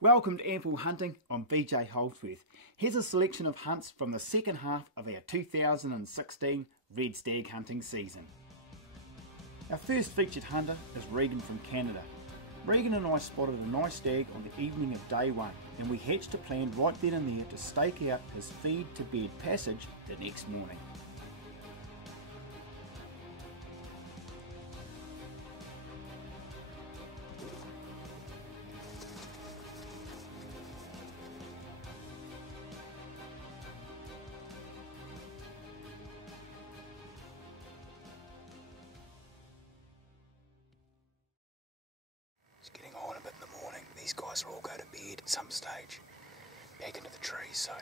Welcome to Ample Hunting. I'm BJ Holdsworth. Here's a selection of hunts from the second half of our 2016 red stag hunting season. Our first featured hunter is Regan from Canada. Regan and I spotted a nice stag on the evening of day one, and we hatched a plan right then and there to stake out his feed to bed passage the next morning. It's getting on a bit in the morning. These guys will all go to bed at some stage, back into the trees, so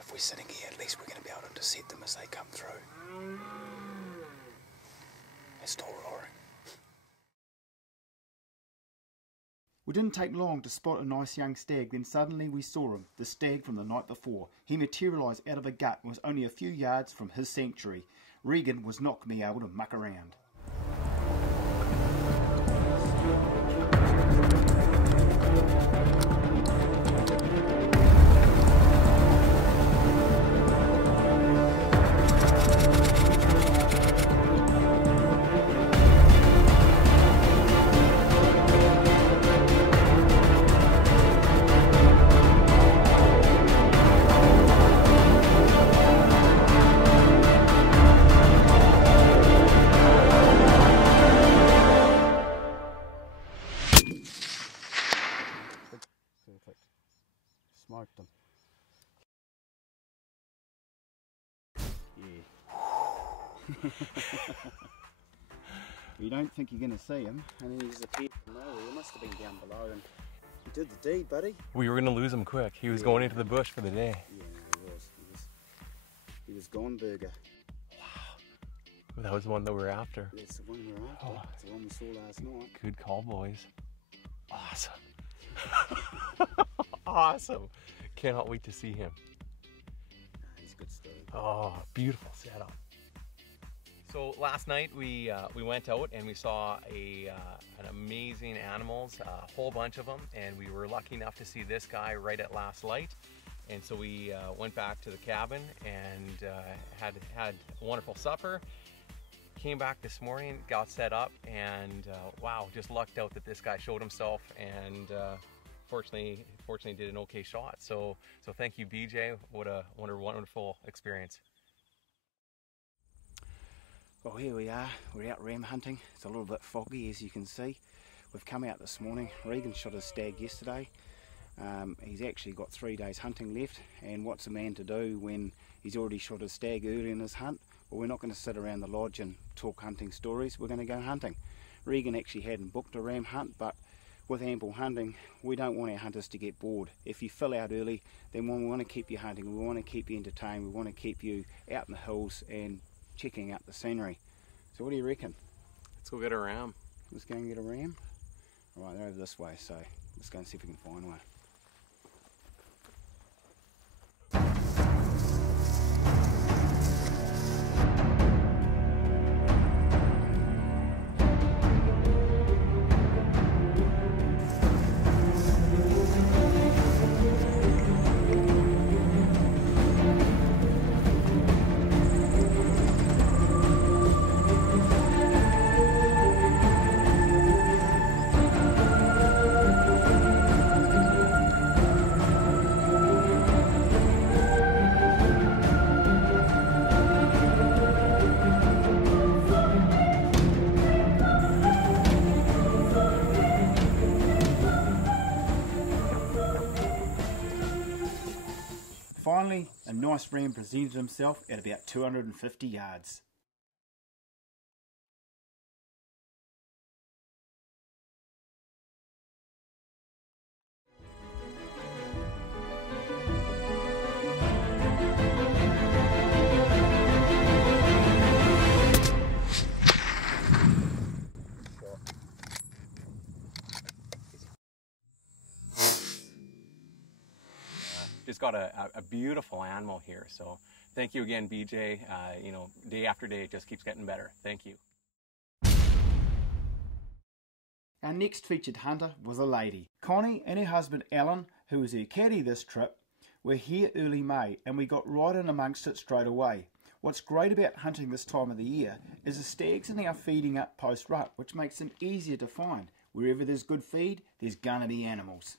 if we're sitting here, at least we're going to be able to intercept them as they come through. They're still roaring. We didn't take long to spot a nice young stag, then suddenly we saw him, the stag from the night before. He materialised out of a gut and was only a few yards from his sanctuary. Regan was not going to be able to muck around. Smoked them. Yeah. You don't think you're going to see him, and then he's appeared from nowhere. He must have been down below, and you did the deed, buddy. We were going to lose him quick. He was going into the bush for the day. Yeah, no, he was gone burger. Wow. That was the one that we were after. That's the one we're after. Oh. It's the one we saw last night. Good call, boys. Awesome. Awesome. Cannot wait to see him. He's good stuff. Oh, beautiful setup. So last night we went out and we saw an amazing animals, a whole bunch of them, and we were lucky enough to see this guy right at last light. And so we went back to the cabin and had a wonderful supper. Came back this morning, got set up, and wow, just lucked out that this guy showed himself, and fortunately did an okay shot. So thank you, BJ. What a wonderful experience. Well, here we are. We're out ram hunting. It's a little bit foggy, as you can see. We've come out this morning. Regan shot his stag yesterday. He's actually got 3 days hunting left, and what's a man to do when he's already shot his stag early in his hunt? Well, we're not going to sit around the lodge and talk hunting stories. We're going to go hunting. Regan actually hadn't booked a ram hunt, but with Ample Hunting, we don't want our hunters to get bored. If you fill out early, then we want to keep you hunting, we want to keep you entertained, we want to keep you out in the hills and checking out the scenery. So what do you reckon? Let's go get a ram. Let's go and get a ram? Alright, they're over this way, so let's go and see if we can find one. Finally, a nice ram presented himself at about 250 yards. Just got a beautiful animal here. So thank you again, BJ. You know, day after day, it just keeps getting better. Thank you. Our next featured hunter was a lady. Connie and her husband Alan, who was her caddy this trip, were here early May and we got right in amongst it straight away. What's great about hunting this time of the year is the stags are now feeding up post-rut, which makes them easier to find. Wherever there's good feed, there's gonna be animals.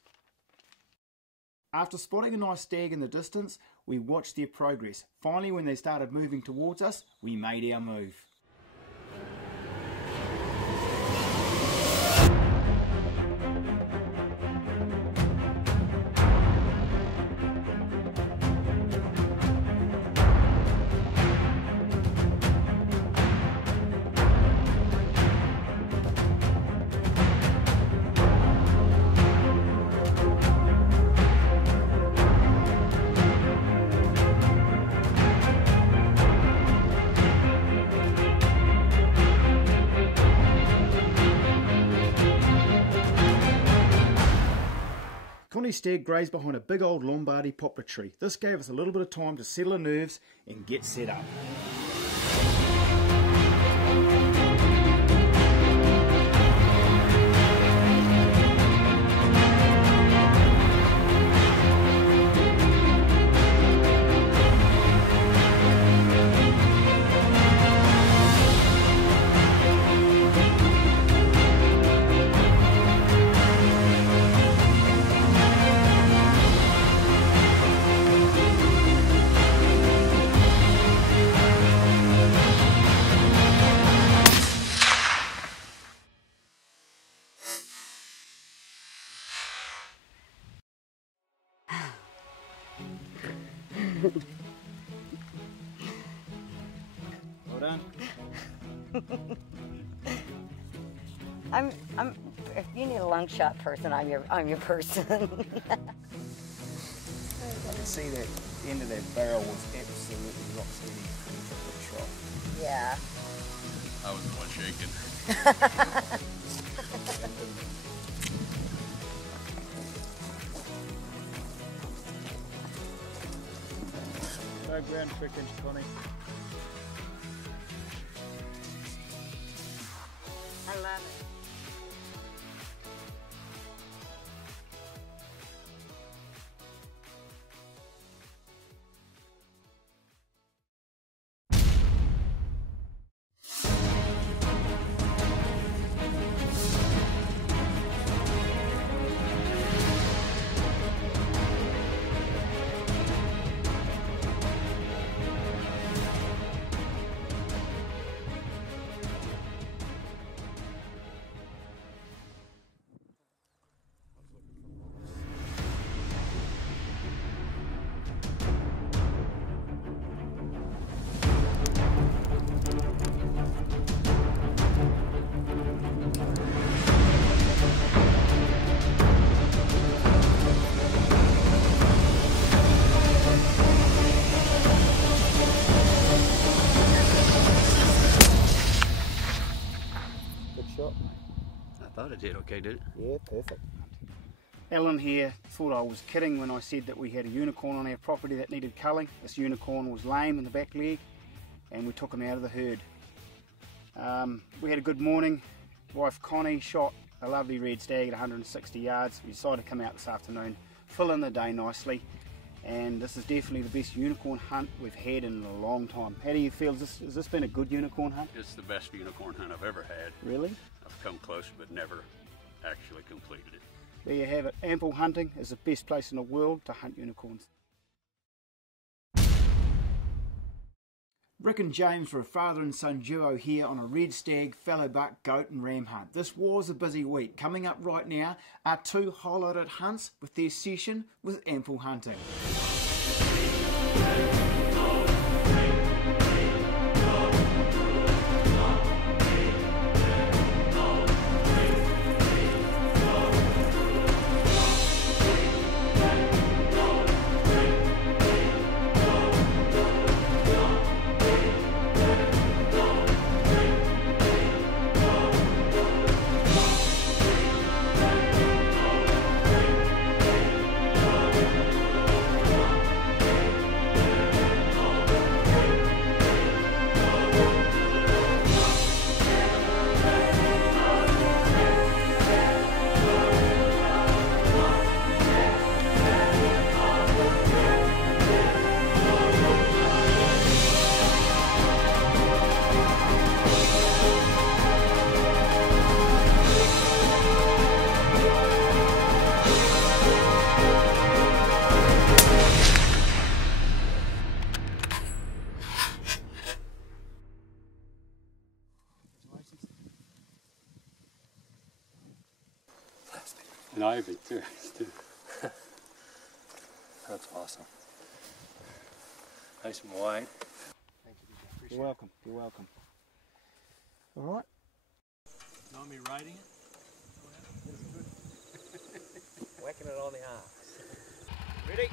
After spotting a nice stag in the distance, we watched their progress. Finally, when they started moving towards us, we made our move. Connie's stag grazed behind a big old Lombardy poplar tree. This gave us a little bit of time to settle our nerves and get set up. Well done. If you need a long shot person, I'm your person. I can see that the end of that barrel was absolutely rock steady for the shot. Yeah. I was the one shaking. No ground quick inch, Connie. I love it. I thought it did okay, did it? Yeah, perfect. Alan here thought I was kidding when I said that we had a unicorn on our property that needed culling. This unicorn was lame in the back leg and we took him out of the herd. We had a good morning. Wife Connie shot a lovely red stag at 160 yards. We decided to come out this afternoon, fill in the day nicely, and this is definitely the best unicorn hunt we've had in a long time. How do you feel? Has this been a good unicorn hunt? It's the best unicorn hunt I've ever had. Really? I've come close but never actually completed it. There you have it. Ample Hunting is the best place in the world to hunt unicorns. Rick and James were a father and son duo here on a red stag, fallow buck, goat and ram hunt. This was a busy week. Coming up right now are two highlighted hunts with their session with Ample Hunting. And ivy too. That's awesome. Nice and wide. You're welcome. You're welcome. All right. You want me riding it? Whacking it on the ass. Ready?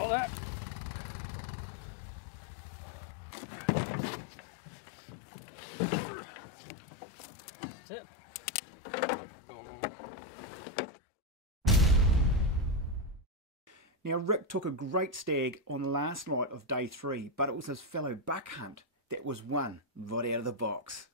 All that. That's it. Now Rick took a great stag on last night of day 3, but it was his fellow buck hunt that was won right out of the box.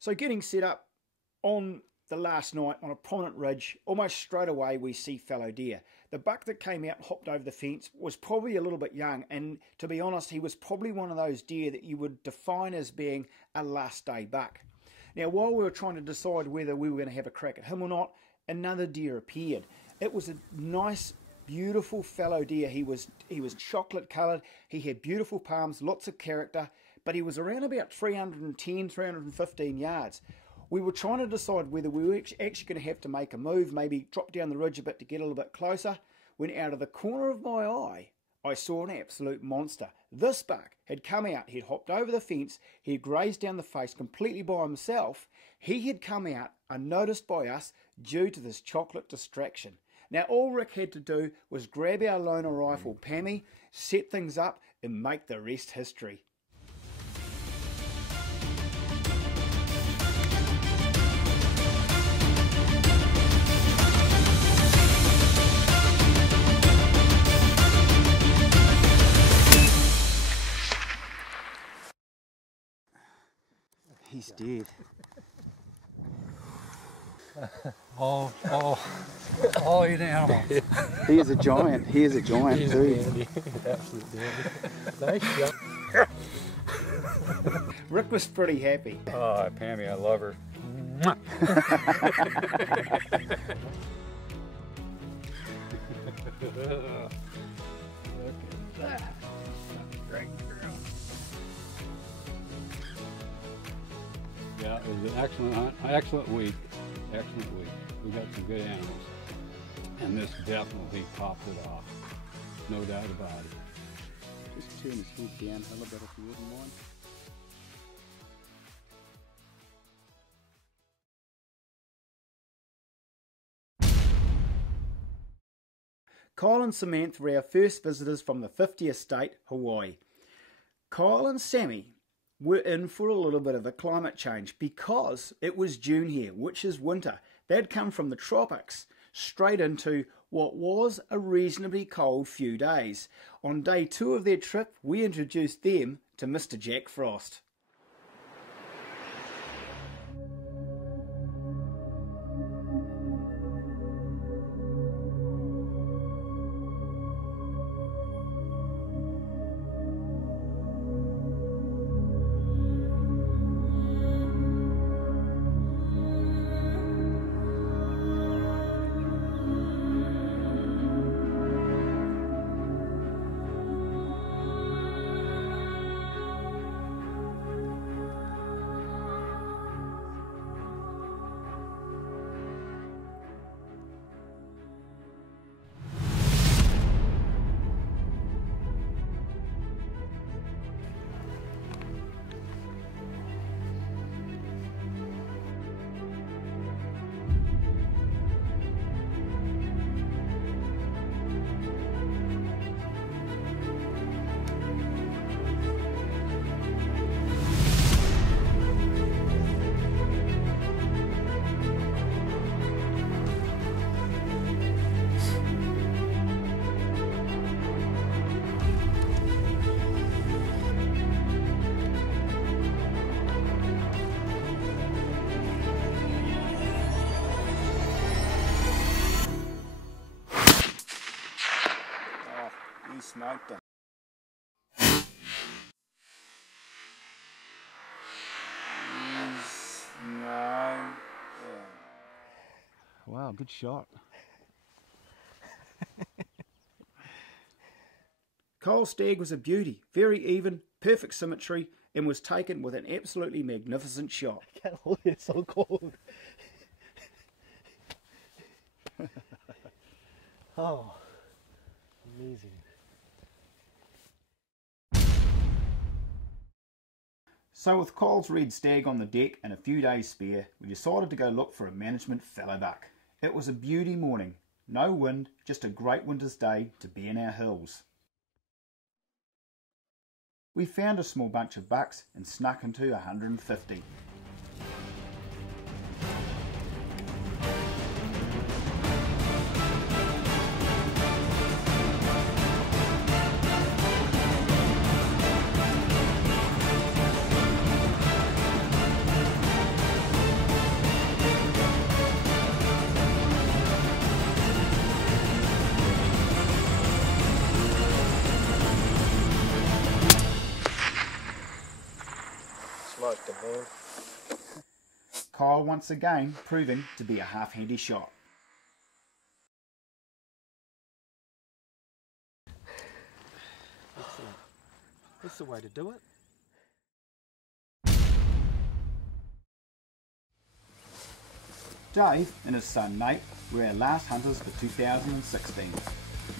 So getting set up on the last night on a prominent ridge, almost straight away we see fallow deer. The buck that came out and hopped over the fence was probably a little bit young, and to be honest, he was probably one of those deer that you would define as being a last day buck. Now, while we were trying to decide whether we were going to have a crack at him or not, another deer appeared. It was a nice, beautiful fallow deer. He was chocolate coloured, he had beautiful palms, lots of character, but he was around about 310, 315 yards. We were trying to decide whether we were actually going to have to make a move, maybe drop down the ridge a bit to get a little bit closer, when out of the corner of my eye, I saw an absolute monster. This buck had come out, he'd hopped over the fence, he'd grazed down the face completely by himself. He had come out unnoticed by us due to this chocolate distraction. Now all Rick had to do was grab our loaner rifle Pammy, set things up, and make the rest history. He's dead. Oh, you animal. He is a giant. He is a giant too. Absolute dandy. Nice shot. Rick was pretty happy. Oh, Pammy, I love her. Look at that. Great girl. Yeah, it was an excellent hunt, excellent week. Excellent week. We got some good animals. And this definitely topped it off. No doubt about it. Just turn his head down a little bit if you wouldn't mind. Kyle and Samantha were our first visitors from the 50th state, Hawaii. Kyle and Sammy were in for a little bit of a climate change because it was June here, which is winter. They'd come from the tropics straight into what was a reasonably cold few days. On day 2 of their trip, we introduced them to Mr. Jack Frost. good shot. Cole's stag was a beauty, very even, perfect symmetry, and was taken with an absolutely magnificent shot. I can't hold it, it's so cold. Oh, amazing. So with Cole's red stag on the deck and a few days spare, we decided to go look for a management fallow buck. It was a beauty morning, no wind, just a great winter's day to be in our hills. We found a small bunch of bucks and snuck into 150. Smoked him, man. Kyle once again proving to be a half-handy shot. That's the way to do it. Dave and his son Nate were our last hunters for 2016.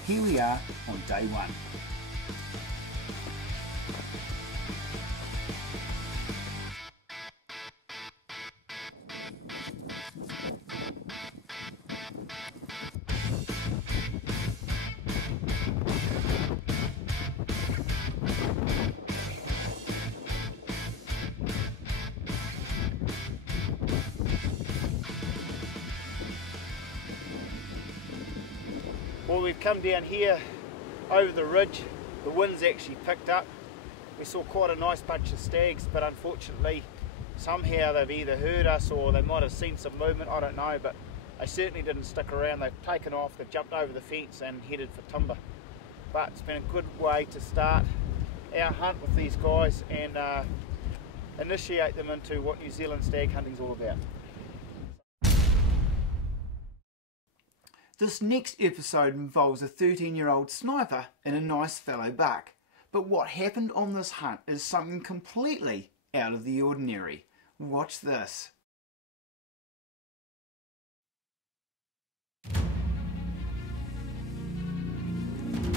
Here we are on day one. Well, we've come down here over the ridge. The wind's actually picked up. We saw quite a nice bunch of stags, but unfortunately somehow they've either heard us or they might have seen some movement, I don't know, but they certainly didn't stick around. They've taken off, they've jumped over the fence and headed for timber. But it's been a good way to start our hunt with these guys and initiate them into what New Zealand stag hunting is all about. This next episode involves a 13-year-old sniper and a nice fallow buck. But what happened on this hunt is something completely out of the ordinary. Watch this.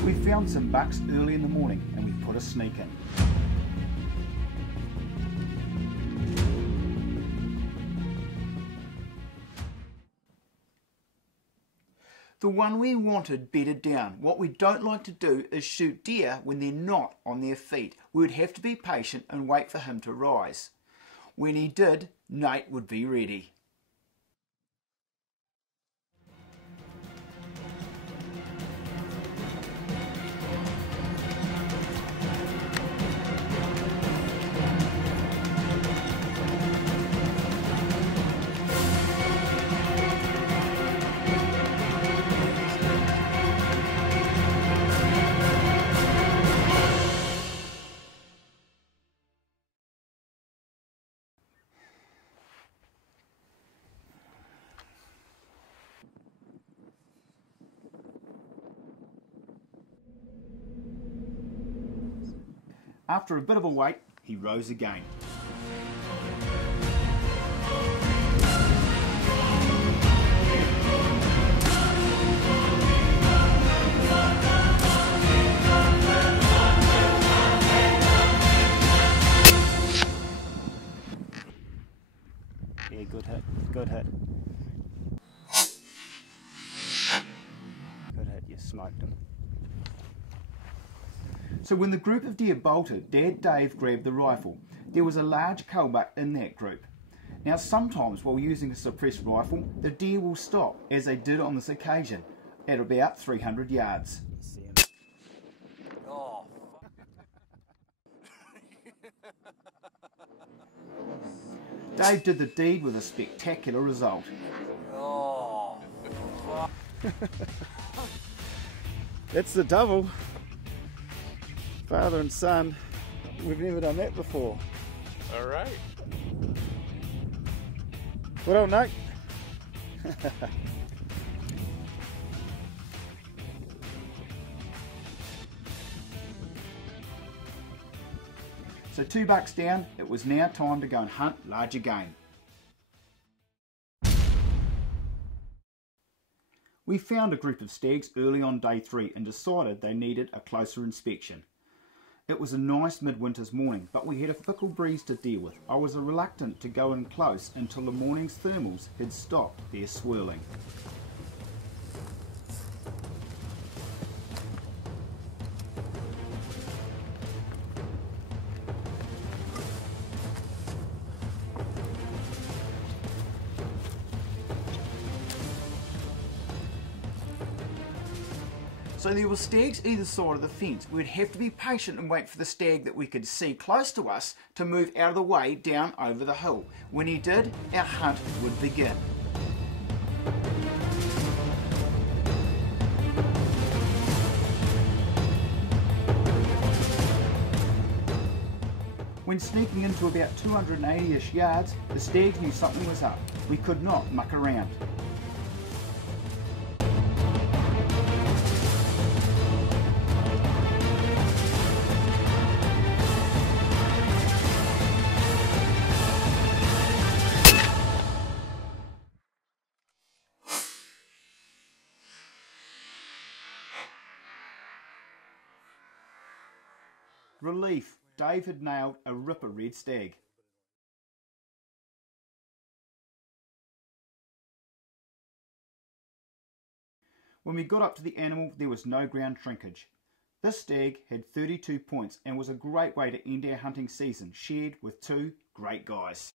We found some bucks early in the morning and we put a sneak in. The one we wanted bedded down. What we don't like to do is shoot deer when they're not on their feet. We would have to be patient and wait for him to rise. When he did, Nate would be ready. After a bit of a wait, he rose again. Yeah, good hit, good hit. Good hit, you smoked him. So when the group of deer bolted, Dad Dave grabbed the rifle. There was a large cullbuck in that group. Now sometimes while using a suppressed rifle, the deer will stop, as they did on this occasion, at about 300 yards. Oh. Dave did the deed with a spectacular result. Oh. That's the double. Father and son. We've never done that before. All right. Well done, Nate. So 2 bucks down, it was now time to go and hunt larger game. We found a group of stags early on day 3 and decided they needed a closer inspection. It was a nice midwinter's morning, but we had a fickle breeze to deal with. I was reluctant to go in close until the morning's thermals had stopped their swirling. So there were stags either side of the fence. We'd have to be patient and wait for the stag that we could see close to us to move out of the way down over the hill. When he did, our hunt would begin. When sneaking into about 280-ish yards, the stags knew something was up. We could not muck around. Relief, Dave had nailed a ripper red stag. When we got up to the animal, there was no ground shrinkage. This stag had 32 points and was a great way to end our hunting season, shared with 2 great guys.